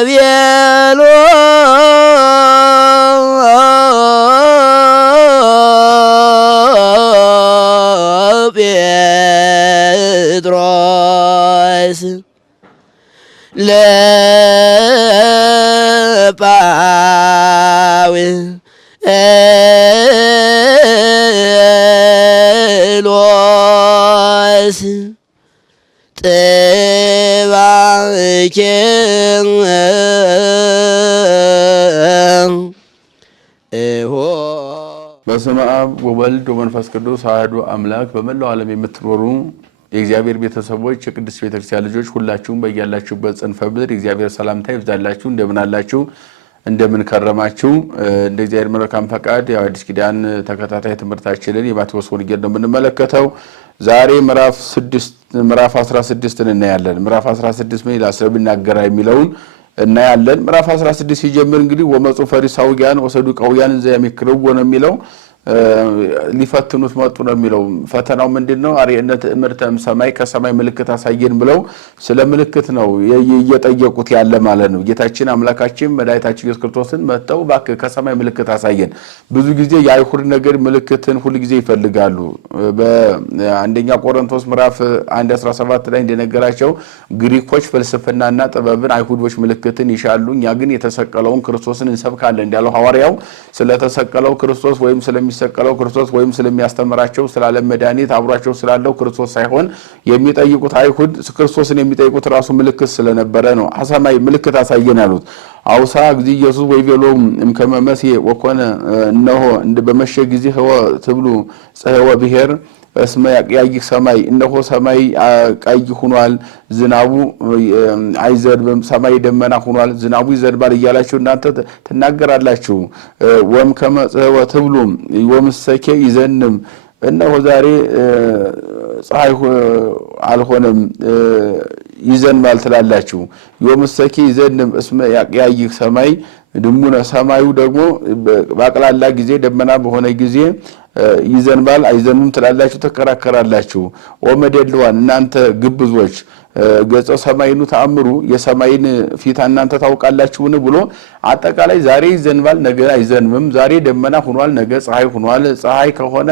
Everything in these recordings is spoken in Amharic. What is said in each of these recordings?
ወቤሎ ጴጥሮስ ለጳውሎስ ጥባኬ በስመ አብ ወወልድ ወመንፈስ ቅዱስ አሐዱ አምላክ። በመላው ዓለም የምትኖሩ የእግዚአብሔር ቤተሰቦች የቅድስት ቤተክርስቲያን ልጆች ሁላችሁም በእያላችሁበት ጽንፈ ምድር የእግዚአብሔር ሰላምታ ይብዛላችሁ። እንደምን አላችሁ? እንደምን ከረማችሁ? እንደ እግዚአብሔር መልካም ፈቃድ የአዲስ ኪዳን ተከታታይ ትምህርታችንን የማቴዎስ ወንጌል ነው የምንመለከተው። ዛሬ ምዕራፍ 16 እናያለን። ምዕራፍ 16 ምን ይላል ስለሚናገር የሚለውን እናያለን። ምዕራፍ 16 ሲጀምር እንግዲህ ወመፁ ፈሪሳውያን ወሰዱቃውያን ዘያመክርዎ ነው የሚለው። ሊፈትኑት መጡ ነው የሚለው። ፈተናው ምንድነው? አርየነት እምርተም ሰማይ ከሰማይ ምልክት አሳየን ብለው ስለ ምልክት ነው እየጠየቁት ያለ ማለት ነው። ጌታችን አምላካችን መድኃኒታችን ኢየሱስ ክርስቶስን መጥተው እባክህ ከሰማይ ምልክት አሳየን። ብዙ ጊዜ የአይሁድ ነገር ምልክትን ሁሉ ጊዜ ይፈልጋሉ። በአንደኛ ቆሮንቶስ ምዕራፍ 1:17 ላይ እንደነገራቸው ግሪኮች ፍልስፍናና ጥበብን፣ አይሁዶች ምልክትን ይሻሉ፣ እኛ ግን የተሰቀለውን ክርስቶስን እንሰብካለን እንዳለው ሐዋርያው ስለተሰቀለው ክርስቶስ ወይም ስለሚሰቀለው ክርስቶስ ወይም ስለሚያስተምራቸው ስላለም መድኃኒት አብሯቸው ስላለው ክርስቶስ ሳይሆን የሚጠይቁት አይሁድ ክርስቶስን የሚጠይቁት ራሱ ምልክት ስለነበረ ነው። አሰማይ ምልክት አሳየን አሉት። አውሳ ጊዜ ኢየሱስ ወይቤሎም እምከመመሲ ወኮነ እነሆ በመሸ ጊዜ ህወ ትብሉ ፀሐይወ ብሔር እስመ ያይክ ሰማይ እነሆ ሰማይ ቀይ ሆኗል፣ ዝናቡ አይዘንብም፣ ሰማይ ደመና ሆኗል፣ ዝናቡ ይዘንባል እያላችሁ እናንተ ትናገራላችሁ። ወም ከመጽሐወ ትብሉ ወምሰኬ ይዘንም እነሆ ዛሬ ፀሐይ አልሆነም ይዘንባል ትላላችሁ። ወምሰኬ ይዘንም እስመ ያይክ ሰማይ ድሙነ ሰማዩ ደግሞ ባቅላላ ጊዜ ደመና በሆነ ጊዜ ይዘንባል አይዘንብም ትላላችሁ፣ ተከራከራላችሁ። ወመደልዋን እናንተ ግብዞች ገጸ ሰማይኑ ተአምሩ የሰማይን ፊት እናንተ ታውቃላችሁን ብሎ አጠቃላይ ዛሬ ይዘንባል ነገ አይዘንብም፣ ዛሬ ደመና ሆኗል ነገ ፀሐይ ሆኗል፣ ፀሐይ ከሆነ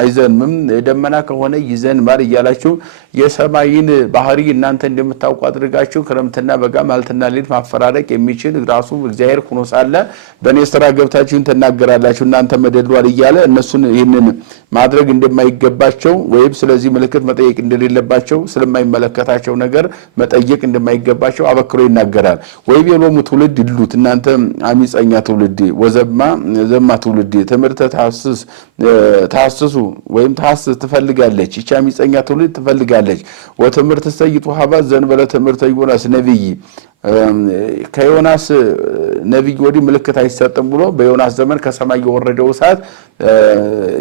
አይዘንብም ደመና ከሆነ ይዘንባል እያላችሁ የሰማይን ባህሪ እናንተ እንደምታውቁ አድርጋችሁ ክረምትና በጋ ማልትና ሌሊት ማፈራረቅ የሚችል ራሱ እግዚአብሔር ሆኖ ሳለ በእኔ ስራ ገብታችሁን ተናገራላችሁ። እናንተ መደልዋል እያለ እነሱን ይህንን ማድረግ እንደማይገባቸው ወይም ስለዚህ ምልክት መጠየቅ እንደሌለባቸው ስለማይመለከታቸው ነገር መጠየቅ እንደማይገባቸው አበክሮ ይናገራል። ወይቤሎሙ ትውልድ ይሉት እናንተ አሚፀኛ ትውልድ ወዘማ ትውልድ ትምህርተ ታስሱ ወይም ታስስ ትፈልጋለች። ይቺ አሚፀኛ ትውልድ ትፈልጋለች። ወትምህርት ሰይጡ ሀባ ዘንበለ ትምህርተ ዮናስ ነብይ ከዮናስ ነብይ ወዲህ ምልክት አይሰጥም ብሎ በዮናስ ዘመን ከሰማይ የወረደው እሳት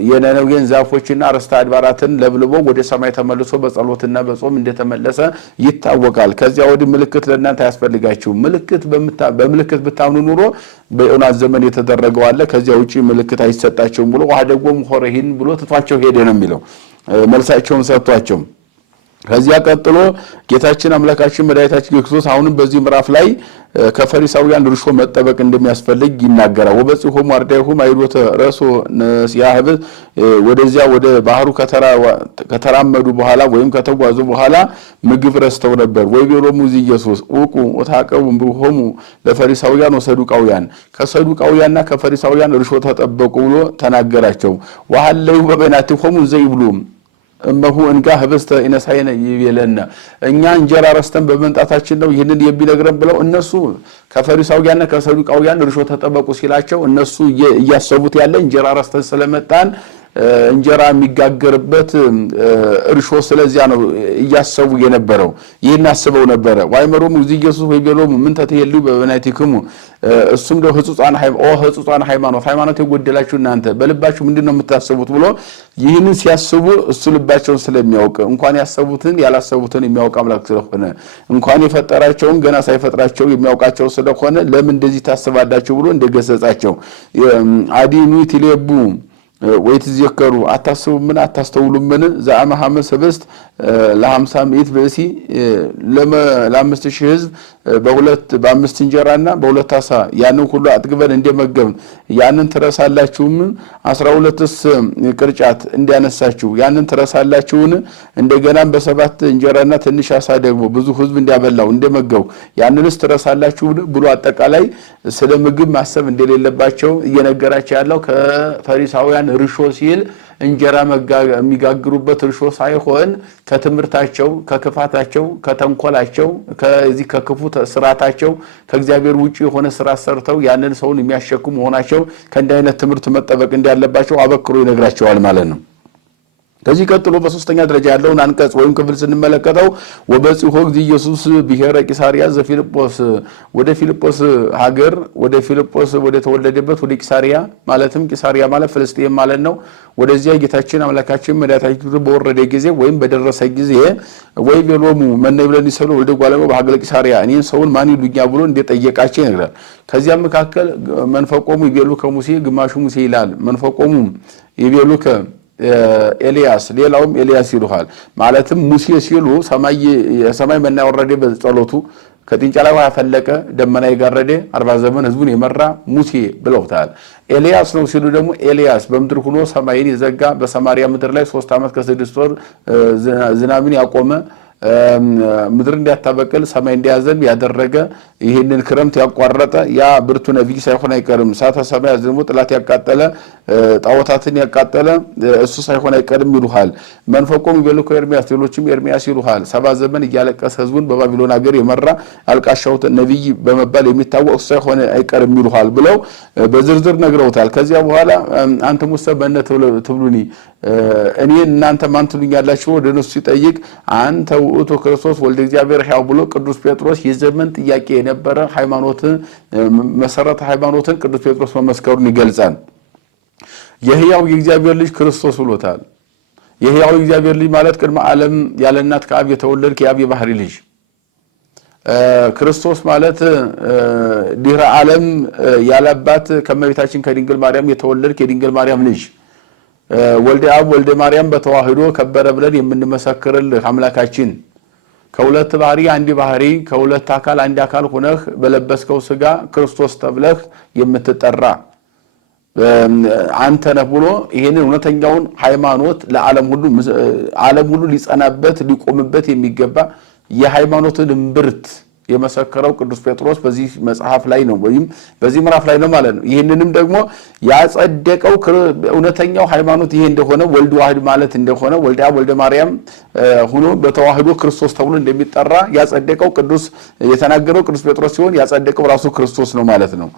የነነዌን ዛፎችና አረስተ አድባራትን ለብልቦ ወደ ሰማይ ተመልሶ በጸሎትና በጾም እንደተመለሰ ይታወቃል። ከዚያ ወዲህ ምልክት ለእናንተ አያስፈልጋችሁ። በምልክት ብታምኑ ኑሮ በዮናስ ዘመን የተደረገው አለ፣ ከዚያ ውጪ ምልክት አይሰጣቸውም ብሎ ወአደጎም ሆረሂን ብሎ ትቷቸው ሄደ ነው የሚለው። መልሳቸውን ሰጥቷቸው ከዚያ ቀጥሎ ጌታችን አምላካችን መድኃኒታችን ክርስቶስ አሁንም በዚህ ምዕራፍ ላይ ከፈሪሳውያን እርሾ መጠበቅ እንደሚያስፈልግ ይናገራል። ወበጽሖሙ አርዳኢሆሙ አይሎተ ረሶ ሲያህብ ወደዚያ ወደ ባህሩ ከተራመዱ በኋላ ወይም ከተጓዙ በኋላ ምግብ ረስተው ነበር። ወይቤሎሙ ኢየሱስ ኡቁ ወታቀቡ እምሆሙ ለፈሪሳውያን ወሰዱቃውያን ከሰዱቃውያንና ከፈሪሳውያን እርሾ ተጠበቁ ብሎ ተናገራቸው። ወሐለዩ በበይናቲሆሙ ዘይብሉ እመሁ እንጋ ህብስተ ኢነሳይነ ይቤለና እኛ እንጀራ ረስተን በመንጣታችን ነው ይህንን የሚነግረን ብለው እነሱ ከፈሪሳውያንና ከሰዱቃውያን እርሾ ተጠበቁ ሲላቸው እነሱ እያሰቡት ያለ እንጀራ ረስተን ስለመጣን እንጀራ የሚጋገርበት እርሾ ስለዚያ ነው እያሰቡ የነበረው። ይሄን አስበው ነበር። ዋይመሮሙ ኢየሱስ ወይቤሎሙ ምን ተተየሉ በበናይቲክሙ እሱም ነው ህጹጻን ሃይማኖት የጎደላችሁ እናንተ በልባችሁ ምንድነው የምታስቡት ብሎ ይህንን ሲያስቡ እሱ ልባቸውን ስለሚያውቅ እንኳን ያሰቡትን ያላሰቡትን የሚያውቅ አምላክ ስለሆነ እንኳን የፈጠራቸውን ገና ሳይፈጥራቸው የሚያውቃቸው ስለሆነ ለምን እንደዚህ ታስባላችሁ ብሎ እንደገሰጻቸው አዲኑ ትሌቡ ወይትዘከሩ አታስቡ ምን አታስተውሉ ምን ዘአመሐመ ሰበስት ለ50 ምዕት በሲ ለ5000 ህዝብ በ5 እንጀራና በ2 ዓሣ ያንን ሁሉ አጥግበን እንደመገብን ያንን ትረሳላችሁም 12ስ ቅርጫት እንዲያነሳችሁ ያንን ትረሳላችሁን እንደገና በ7 እንጀራና ትንሽ ዓሣ ደግሞ ብዙ ህዝብ እንዲያበላው እንደመገቡ ያንንስ ትረሳላችሁ ብሎ አጠቃላይ ስለ ምግብ ማሰብ እንደሌለባቸው እየነገራቸው ያለው ከፈሪሳውያን ርሾ ሲል እንጀራ የሚጋግሩበት ርሾ ሳይሆን ከትምርታቸው ከክፋታቸው ከተንኮላቸው ከዚህ ከክፉ ስራታቸው ከእግዚአብሔር ውጪ የሆነ ስራ ሰርተው ያንን ሰውን የሚያሸክሙ መሆናቸው ከእንዲህ አይነት ትምርት መጠበቅ እንዳለባቸው አበክሮ ይነግራቸዋል ማለት ነው። ከዚህ ቀጥሎ በሶስተኛ ደረጃ ያለውን አንቀጽ ወይም ክፍል ስንመለከተው ወበጽሖ ጊዜ ኢየሱስ ብሔረ ቂሳርያ ዘፊልጶስ ወደ ፊልጶስ ሀገር ወደ ፊልጶስ ወደ ተወለደበት ወደ ቂሳርያ ማለትም ቂሳርያ ማለት ፍልስጤም ማለት ነው። ወደዚያ ጌታችን አምላካችን መድኃኒታችን በወረደ ጊዜ ወይም በደረሰ ጊዜ ወይ ቤሎሙ መነ ይብለን ይሰሉ ወደ ጓለመው በሀገረ ቂሳርያ እኔን ሰውን ማን ይሉኛል ብሎ እንደጠየቃቸው ይነግራል። ከዚያ መካከል መንፈቆሙ ይቤሉ ከሙሴ ግማሹ ሙሴ ይላል መንፈቆሙ ይቤሉ ኤልያስ ሌላውም ኤልያስ ይሉሃል ማለትም ሙሴ ሲሉ ሰማይ መና ወረደ በጸሎቱ ከጥንጫላ ያፈለቀ ደመና ይጋረደ 40 ዘመን ህዝቡን የመራ ሙሴ ብለውታል። ኤልያስ ነው ሲሉ ደግሞ ኤልያስ በመድር ሆኖ ሰማይን የዘጋ በሰማሪያ ምድር ላይ 3 ዓመት ከ6 ወር ዝናብን ያቆመ ምድር እንዲያታበቅል ሰማይ እንዲያዘንብ ያደረገ ይሄንን ክረምት ያቋረጠ ያ ብርቱ ነብይ ሳይሆን አይቀርም። ሳታ ሰማይ አዝሞ ጥላት ያቃጠለ ጣዖታትን ያቃጠለ እሱ ሳይሆን አይቀርም ይሉሃል። መንፈቆም ይበልኮ ኤርሚያስ ሌሎችም ኤርሚያስ ይሉሃል። 70 ዘመን እያለቀሰ ህዝቡን በባቢሎን ሀገር የመራ አልቃሻው ነብይ በመባል የሚታወቅ እሱ ሳይሆን አይቀርም ይሉሃል ብለው በዝርዝር ነግረውታል። ከዚያ በኋላ አንተ ሙሳ በእነ ትብሉኒ እኔ እናንተ ማን ትሉኛላችሁ ወደ እነሱ ሲጠይቅ አንተ ውእቱ ክርስቶስ ወልደ እግዚአብሔር ሕያው ብሎ ቅዱስ ጴጥሮስ የዘመን ጥያቄ የነበረ ሃይማኖትን መሰረተ ሃይማኖትን ቅዱስ ጴጥሮስ መመስከሩን ይገልጻል። የሕያው የእግዚአብሔር ልጅ ክርስቶስ ብሎታል። የሕያው የእግዚአብሔር ልጅ ማለት ቅድመ ዓለም ያለ እናት ከአብ የተወለድክ የአብ የባህሪ ልጅ ክርስቶስ ማለት ድህረ ዓለም ያለ አባት ከመቤታችን ከድንግል ማርያም የተወለድክ የድንግል ማርያም ልጅ ወልደ አብ ወልደ ማርያም በተዋህዶ ከበረ ብለን የምንመሰክርልህ አምላካችን ከሁለት ባህሪ አንድ ባህሪ ከሁለት አካል አንድ አካል ሆነህ በለበስከው ሥጋ ክርስቶስ ተብለህ የምትጠራ አንተ ነህ ብሎ ይሄንን እውነተኛውን ሃይማኖት ለዓለም ሁሉ ሊጸናበት ሊቆምበት የሚገባ የሃይማኖትን እምብርት የመሰከረው ቅዱስ ጴጥሮስ በዚህ መጽሐፍ ላይ ነው ወይም በዚህ ምዕራፍ ላይ ነው ማለት ነው። ይሄንንም ደግሞ ያጸደቀው እውነተኛው ሃይማኖት ይሄ እንደሆነ ወልድ ዋህድ ማለት እንደሆነ ወልደ አብ ወልደ ማርያም ሆኖ በተዋህዶ ክርስቶስ ተብሎ እንደሚጠራ ያጸደቀው ቅዱስ የተናገረው ቅዱስ ጴጥሮስ ሲሆን ያጸደቀው ራሱ ክርስቶስ ነው ማለት ነው።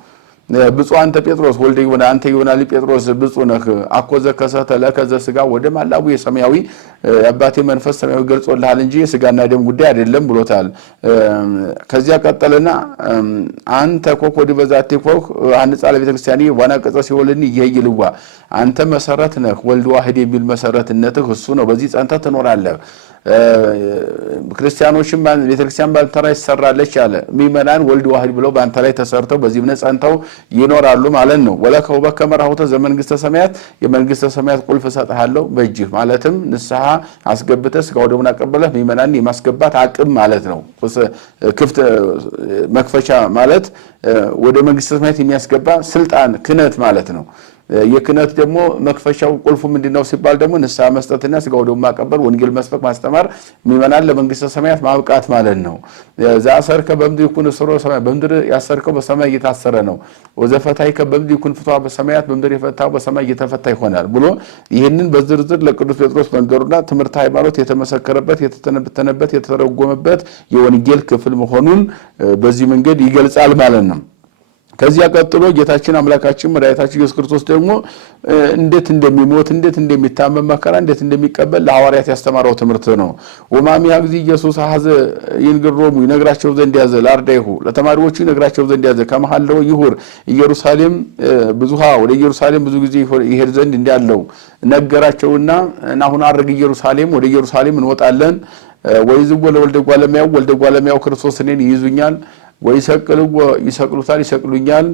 ብፁዕ አንተ ጴጥሮስ ወልደ ይሁዳ አንተ ይሆናል ጴጥሮስ ብፁዕ ነህ አኮዘ ከሰተ ለከዘ ሥጋ ወደ ማላቡ የሰማያዊ አባቴ መንፈስ ሰማያዊ ገልጾልሃል እንጂ የሥጋና ደም ጉዳይ አይደለም ብሎታል። ከዚያ ቀጠለና አንተ ኮክ ወዲ በዛቴ ኮክ አንጻ ለቤተ ክርስቲያኒ ዋና ቀጸ ሲወልኒ ይይልዋ አንተ መሰረት ነህ ወልድ ዋህድ የሚል መሰረትነትህ እሱ ነው። በዚህ ጸንተህ ትኖራለህ። ክርስቲያኖችም ቤተክርስቲያን ባንተ ላይ ተሰራለች አለ። ምእመናን ወልድ ዋህድ ብለው ባንተ ላይ ተሰርተው በዚህ እምነት ጸንተው ይኖራሉ ማለት ነው። ወለከው በከመራሁተ ዘመንግስተ ሰማያት የመንግስተ ሰማያት ቁልፍ ሰጣሃለሁ በእጅህ ማለትም ንስሐ አስገብተህ ሥጋው ደሙን አቀበለህ ምእመናን የማስገባት አቅም ማለት ነው። ክፍት መክፈቻ ማለት ወደ መንግስተ ሰማያት የሚያስገባ ስልጣን ክህነት ማለት ነው። የክህነት ደግሞ መክፈቻው ቁልፉ ምንድነው ሲባል ደግሞ ንስሐ መስጠትና ሥጋው ደሙን ማቀበል ወንጌል መስበክ ማስተማር ምእመናን ለመንግስተ ሰማያት ማብቃት ማለት ነው። ዘአሰርከ በምድር ይኩን እስሮ ሰማይ በምድር ያሰርከው በሰማይ እየታሰረ ነው። ወዘፈታይከ በምድር ይኩን ፍትሐ በሰማያት በምድር የፈታው በሰማይ እየተፈታ ይሆናል ብሎ ይህንን በዝርዝር ለቅዱስ ጴጥሮስ መንገሩና ትምህርት ሃይማኖት የተመሰከረበት የተተነበተበት የተተረጎመበት የወንጌል ክፍል መሆኑን በዚህ መንገድ ይገልጻል ማለት ነው። ከዚያ ቀጥሎ ጌታችን አምላካችን መድኃኒታችን ኢየሱስ ክርስቶስ ደግሞ እንዴት እንደሚሞት እንዴት እንደሚታመም መከራ እንዴት እንደሚቀበል ለሐዋርያት ያስተማረው ትምህርት ነው። ወማሚያ ጊዜ ኢየሱስ አሐዘ ይንግሮሙ ይነግራቸው ዘንድ ያዘ ለአርዳይሁ ለተማሪዎቹ ይነግራቸው ዘንድ ያዘ ከመሐለው ይሁር ኢየሩሳሌም ብዙሃ ወደ ኢየሩሳሌም ብዙ ጊዜ ይሄድ ዘንድ እንዳለው ነገራቸውና አሁን አረግ ኢየሩሳሌም ወደ ኢየሩሳሌም እንወጣለን ወይዝቦ ለወልደ ጓለሚያው ወልደ ጓለሚያው ክርስቶስ እኔን ይይዙኛል ወይ ሰቅልዎ ይሰቅሉታል ይሰቅሉኛል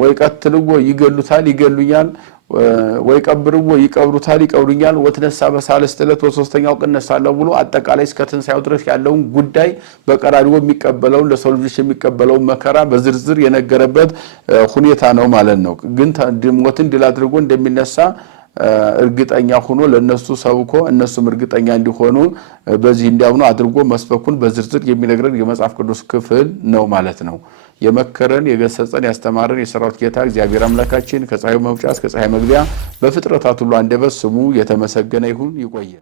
ወይ ቀትልዎ ይገሉታል ይገሉኛል ወይ ቀብርዎ ይቀብሩታል ይቀብሩኛል ወትነሳ በሳልስት ዕለት በሶስተኛው ቀን እነሳለሁ ብሎ አጠቃላይ እስከ ትንሣኤው ድረስ ያለውን ጉዳይ በቀራንዮ የሚቀበለው ለሰው ልጆች የሚቀበለው መከራ በዝርዝር የነገረበት ሁኔታ ነው ማለት ነው። ግን ሞትን ድል አድርጎ እንደሚነሳ እርግጠኛ ሆኖ ለነሱ ሰብኮ እነሱም እርግጠኛ እንዲሆኑ በዚህ እንዲያምኑ አድርጎ መስበኩን በዝርዝር የሚነግረን የመጽሐፍ ቅዱስ ክፍል ነው ማለት ነው። የመከረን የገሰጸን ያስተማረን የሰራዊት ጌታ እግዚአብሔር አምላካችን ከፀሐዩ መውጫ እስከ ፀሐይ መግቢያ በፍጥረታት ሁሉ አንደበት ስሙ የተመሰገነ ይሁን። ይቆየ